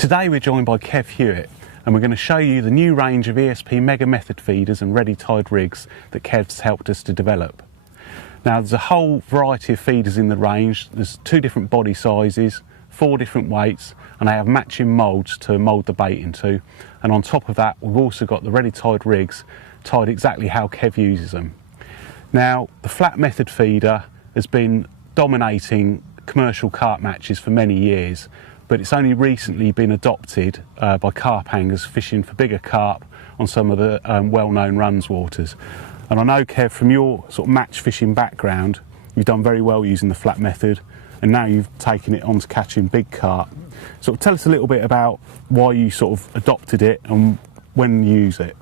Today we're joined by Kev Hewitt and we're going to show you the new range of ESP Method Feeders and ready tied rigs that Kev's helped us to develop. Now there's a whole variety of feeders in the range. There's 2 different body sizes, 4 different weights, and they have matching moulds to mould the bait into. And on top of that we've also got the ready tied rigs tied exactly how Kev uses them. Now the flat method feeder has been dominating commercial carp matches for many years, but it's only recently been adopted by carp hangers fishing for bigger carp on some of the well-known runs waters. And I know, Kev, from your sort of match fishing background, you've done very well using the flat method, and now you've taken it on to catching big carp. So tell us a little bit about why you sort of adopted it and when you use it.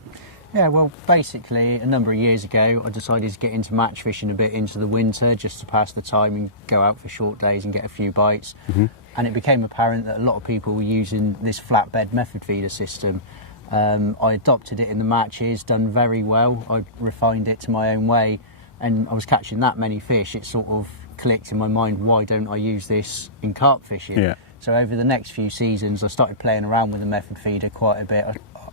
Yeah, well, basically a number of years ago I decided to get into match fishing a bit into the winter just to pass the time and go out for short days and get a few bites. And it became apparent that a lot of people were using this flatbed method feeder system. I adopted it in the matches, done very well. I refined it to my own way, and I was catching that many fish. It sort of clicked in my mind, why don't I use this in carp fishing? Yeah. So over the next few seasons I started playing around with the method feeder quite a bit.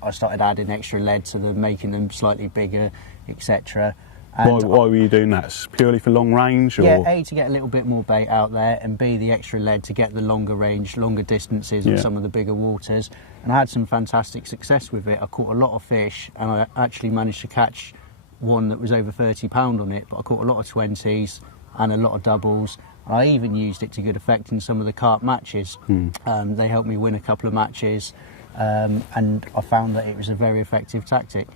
I started adding extra lead to them, making them slightly bigger, etc. Why were you doing that? Purely for long range? Or? Yeah, A, to get a little bit more bait out there, and B, the extra lead to get the longer range, longer distances on some of the bigger waters. And I had some fantastic success with it. I caught a lot of fish, and I actually managed to catch one that was over 30 pound on it, but I caught a lot of 20s and a lot of doubles. And I even used it to good effect in some of the carp matches. They helped me win a couple of matches, and I found that it was a very effective tactic.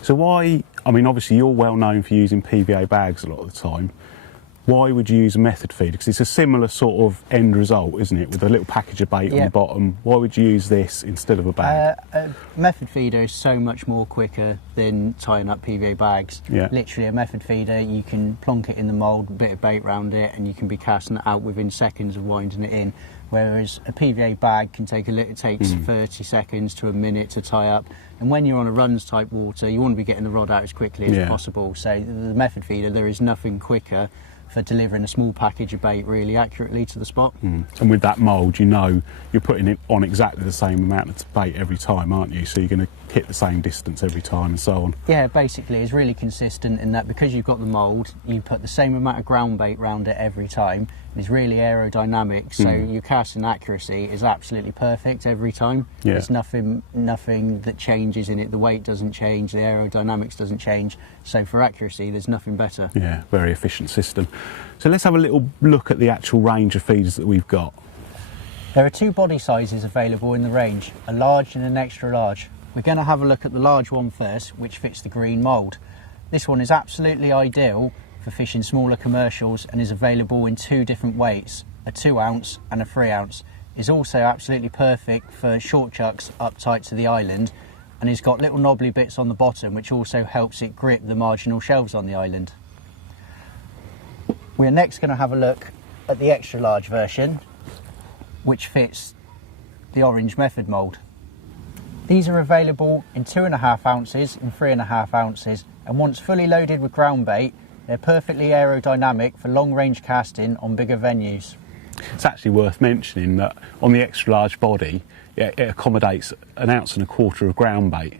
So why, I mean obviously you're well known for using PVA bags a lot of the time. Why would you use a method feeder? Because it's a similar sort of end result, isn't it, with a little package of bait on the bottom. Why would you use this instead of a bag? A method feeder is so much more quicker than tying up PVA bags. Literally a method feeder, you can plonk it in the mould, a bit of bait around it, and you can be casting it out within seconds of winding it in. Whereas a PVA bag can take it takes 30 seconds to a minute to tie up. And when you're on a runs type water, you want to be getting the rod out as quickly as possible. So the method feeder, there is nothing quicker for delivering a small package of bait really accurately to the spot. And with that mould, you know you're putting it on exactly the same amount of bait every time, aren't you? So you're going to hit the same distance every time and so on. Yeah, basically it's really consistent in that because you've got the mould, you put the same amount of ground bait around it every time. It's really aerodynamic, so your casting accuracy is absolutely perfect every time. There's nothing that changes in it. The weight doesn't change, the aerodynamics doesn't change. So for accuracy, there's nothing better. Yeah, very efficient system. So let's have a little look at the actual range of feeders that we've got. There are 2 body sizes available in the range, a large and an extra large. We're going to have a look at the large one first, which fits the green mould. This one is absolutely ideal for fishing smaller commercials and is available in 2 different weights, a 2 ounce and a 3 ounce. Is also absolutely perfect for short chucks up tight to the island, and it's got little knobbly bits on the bottom which also helps it grip the marginal shelves on the island. We're next going to have a look at the extra large version, which fits the orange method mould. These are available in 2.5 ounces and 3.5 ounces, and once fully loaded with ground bait, they're perfectly aerodynamic for long range casting on bigger venues. It's actually worth mentioning that on the extra large body, it accommodates 1.25 ounces of ground bait.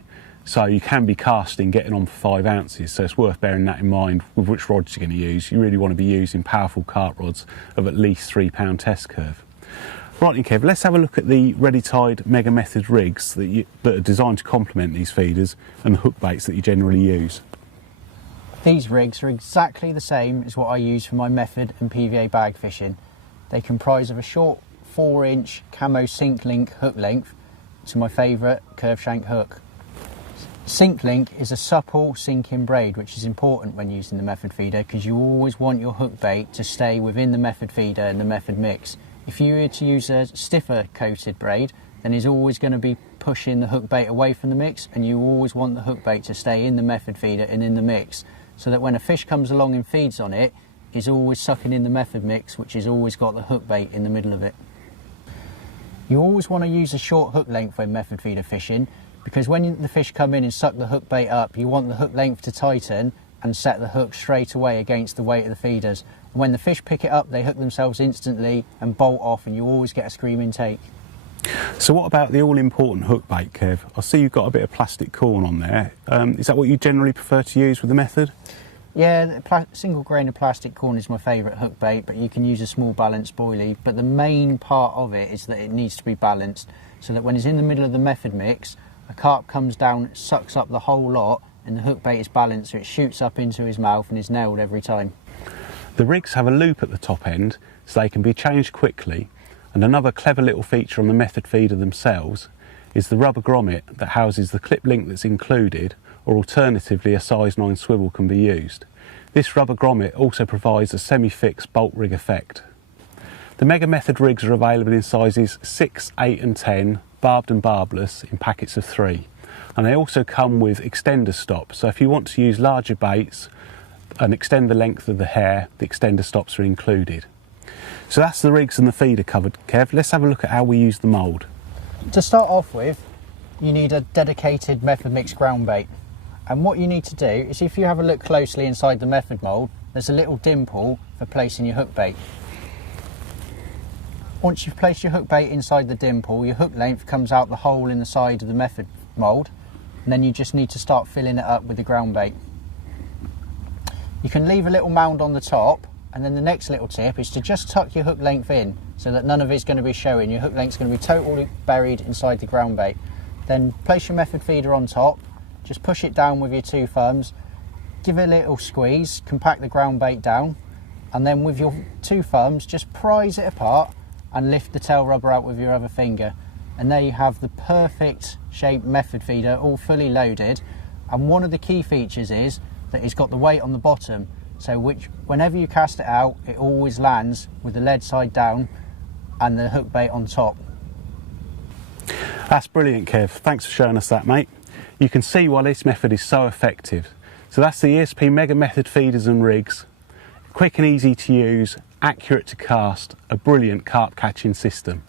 So you can be casting getting on for 5 ounces, so it's worth bearing that in mind with which rods you're going to use. You really want to be using powerful carp rods of at least 3 pound test curve. Right then, Kev, let's have a look at the ready tied Mega Method rigs that are designed to complement these feeders and the hook baits that you generally use. These rigs are exactly the same as what I use for my method and PVA bag fishing. They comprise of a short 4-inch camo sink link hook length to my favourite curve shank hook. Sink link is a supple sinking braid, which is important when using the method feeder because you always want your hook bait to stay within the method feeder and the method mix. If you were to use a stiffer coated braid, then it's always going to be pushing the hook bait away from the mix, and you always want the hook bait to stay in the method feeder and in the mix, so that when a fish comes along and feeds on it, it's always sucking in the method mix, which has always got the hook bait in the middle of it. You always want to use a short hook length when method feeder fishing, because when the fish come in and suck the hook bait up, you want the hook length to tighten and set the hook straight away against the weight of the feeders. And when the fish pick it up, they hook themselves instantly and bolt off, and you always get a screaming take. So what about the all-important hook bait, Kev? I see you've got a bit of plastic corn on there. Is that what you generally prefer to use with the method? Yeah, single grain of plastic corn is my favourite hook bait, but you can use a small balanced boilie. But the main part of it is that it needs to be balanced, so that when it's in the middle of the method mix, a carp comes down, sucks up the whole lot, and the hook bait is balanced, so it shoots up into his mouth and is nailed every time. The rigs have a loop at the top end, so they can be changed quickly. And another clever little feature on the method feeder themselves is the rubber grommet that houses the clip link that's included, or alternatively a size 9 swivel can be used. This rubber grommet also provides a semi-fixed bolt rig effect. The Mega Method rigs are available in sizes 6, 8 and 10, barbed and barbless, in packets of 3. And they also come with extender stops, so if you want to use larger baits and extend the length of the hair, the extender stops are included. So that's the rigs and the feeder covered, Kev. Let's have a look at how we use the mould. To start off with, you need a dedicated method mix ground bait. And what you need to do is, if you have a look closely inside the method mould, there's a little dimple for placing your hook bait. Once you've placed your hook bait inside the dimple, your hook length comes out the hole in the side of the method mould, and then you just need to start filling it up with the ground bait. You can leave a little mound on the top, and then the next little tip is to just tuck your hook length in so that none of it's going to be showing. Your hook length's going to be totally buried inside the ground bait. Then place your method feeder on top, just push it down with your 2 thumbs, give it a little squeeze, compact the ground bait down, and then with your 2 thumbs just prise it apart and lift the tail rubber out with your other finger. And there you have the perfect shaped method feeder, all fully loaded. And one of the key features is that it's got the weight on the bottom, so whenever you cast it out, it always lands with the lead side down and the hook bait on top. That's brilliant, Kev. Thanks for showing us that, mate. You can see why this method is so effective. So that's the ESP Mega Method feeders and rigs. Quick and easy to use, accurate to cast, a brilliant carp catching system.